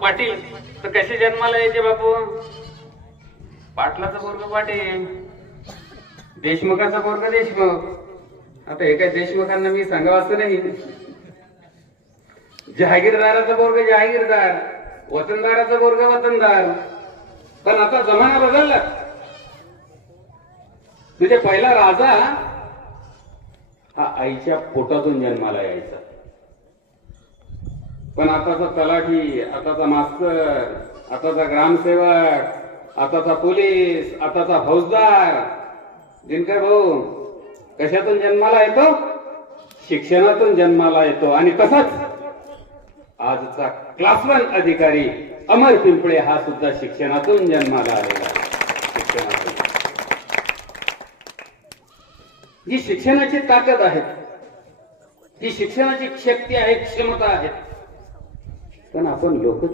पाटील तर कसे जन्माला यायचे बापू? पाटलाचा पोरग पाटील. देशमुखाचा पोरग देशमुख. आता एका देशमुखांना मी सांगावं असं नाही. जहागीरदाराचा पोरग जहागीरदार वतनदाराचा पोरग वतनदार. पण आता जमाना बदलला. तुझ्या पहिला राजा हा आईच्या पोटातून जन्माला यायचा. पण आताचा तलाठी आताचा मास्तर आताचा ग्रामसेवक आताचा पोलीस आताचा फौजदार. दिनकर भाऊ कशातून जन्माला येतो? शिक्षणातून जन्माला येतो. आणि तसाच आजचा क्लास वन अधिकारी अमर पिंपळे हा सुद्धा शिक्षणातून जन्माला आलेला आहे. शिक्षणातून. जी शिक्षणाची ताकद आहे जी शिक्षणाची शक्ती आहे क्षमता आहे पण आपण लोक